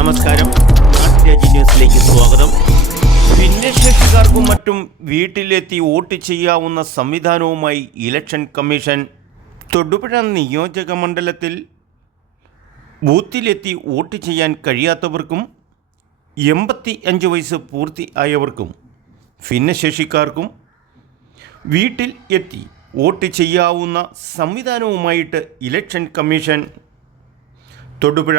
നമസ്കാരം. നാട്ടുരാജ്യ ന്യൂസിലേക്ക് സ്വാഗതം. ഭിന്നശേഷിക്കാർക്കും മറ്റും വീട്ടിലെത്തി വോട്ട് ചെയ്യാവുന്ന സംവിധാനവുമായി ഇലക്ഷൻ കമ്മീഷൻ. തൊടുപുഴ നിയോജക മണ്ഡലത്തിൽ ബൂത്തിലെത്തി വോട്ട് ചെയ്യാൻ കഴിയാത്തവർക്കും 85 വയസ്സ് പൂർത്തിയായവർക്കും ഭിന്നശേഷിക്കാർക്കും വീട്ടിൽ എത്തി വോട്ട് ചെയ്യാവുന്ന സംവിധാനവുമായിട്ട് election commission. Thodupuzha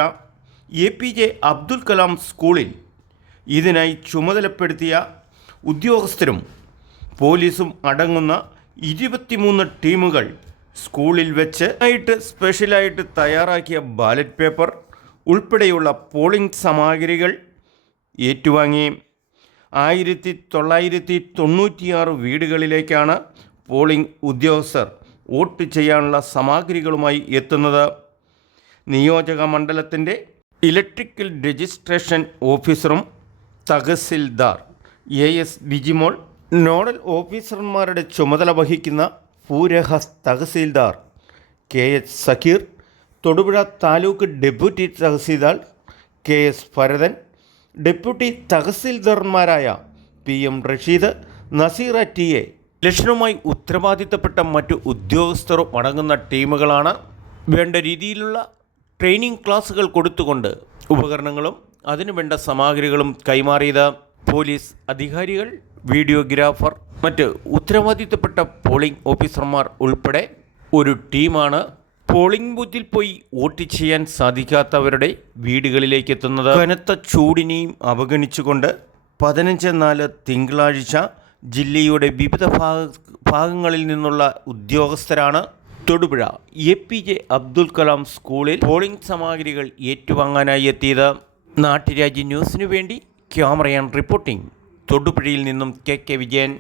APJ Abdul Kalam സ്കൂളിൽ ഇതിനായി ചുമതലപ്പെടുത്തിയ ഉദ്യോഗസ്ഥരും പോലീസും അടങ്ങുന്ന 23 ടീമുകൾ സ്കൂളിൽ വെച്ച് സ്പെഷ്യലായിട്ട് തയ്യാറാക്കിയ ബാലറ്റ് പേപ്പർ ഉൾപ്പെടെയുള്ള പോളിംഗ് സാമഗ്രികൾ ഏറ്റുവാങ്ങി. 1996 വീടുകളിലേക്കാണ് പോളിംഗ് ഉദ്യോഗസ്ഥർ വോട്ട് ചെയ്യാനുള്ള സാമഗ്രികളുമായി എത്തുന്നത്. നിയോജക മണ്ഡലത്തിൻ്റെ ഇലക്ട്രിക്കൽ രജിസ്ട്രേഷൻ ഓഫീസറും തഹസിൽദാർ AS ബിജിമോൾ, നോഡൽ ഓഫീസർമാരുടെ ചുമതല വഹിക്കുന്ന പൂരഹ tahsildar KH Zakir, Thodupuzha taluk deputy tahsildar KS Bharathan, deputy തഹസിൽദാർമാരായ PM റഷീദ്, നസീറ TA, ഇലക്ഷനുമായി ഉത്തരവാദിത്തപ്പെട്ട മറ്റു ഉദ്യോഗസ്ഥരും അടങ്ങുന്ന ടീമുകളാണ്. വേണ്ട രീതിയിലുള്ള ട്രെയിനിങ് ക്ലാസുകൾ കൊടുത്തുകൊണ്ട് ഉപകരണങ്ങളും അതിനുവേണ്ട സാമഗ്രികളും കൈമാറിയത്. പോലീസ് അധികാരികൾ, വീഡിയോഗ്രാഫർ, മറ്റ് ഉത്തരവാദിത്തപ്പെട്ട പോളിംഗ് ഓഫീസർമാർ ഉൾപ്പെടെ ഒരു ടീമാണ് പോളിംഗ് ബൂത്തിൽ പോയി വോട്ട് ചെയ്യാൻ സാധിക്കാത്തവരുടെ വീടുകളിലേക്ക് എത്തുന്നത്. കനത്ത ചൂടിനെയും അവഗണിച്ചുകൊണ്ട് 15/4 തിങ്കളാഴ്ച ജില്ലയുടെ വിവിധ ഭാഗങ്ങളിൽ നിന്നുള്ള ഉദ്യോഗസ്ഥരാണ് തൊടുപുഴ APJ അബ്ദുൽ കലാം സ്കൂളിൽ പോളിംഗ് സാമഗ്രികൾ ഏറ്റുവാങ്ങാനായി എത്തിയത്. നാട്ടുരാജ്യ ന്യൂസിനു വേണ്ടി ക്യാമറയാൻ റിപ്പോർട്ടിംഗ് തൊടുപുഴയിൽ നിന്നും KK വിജയൻ.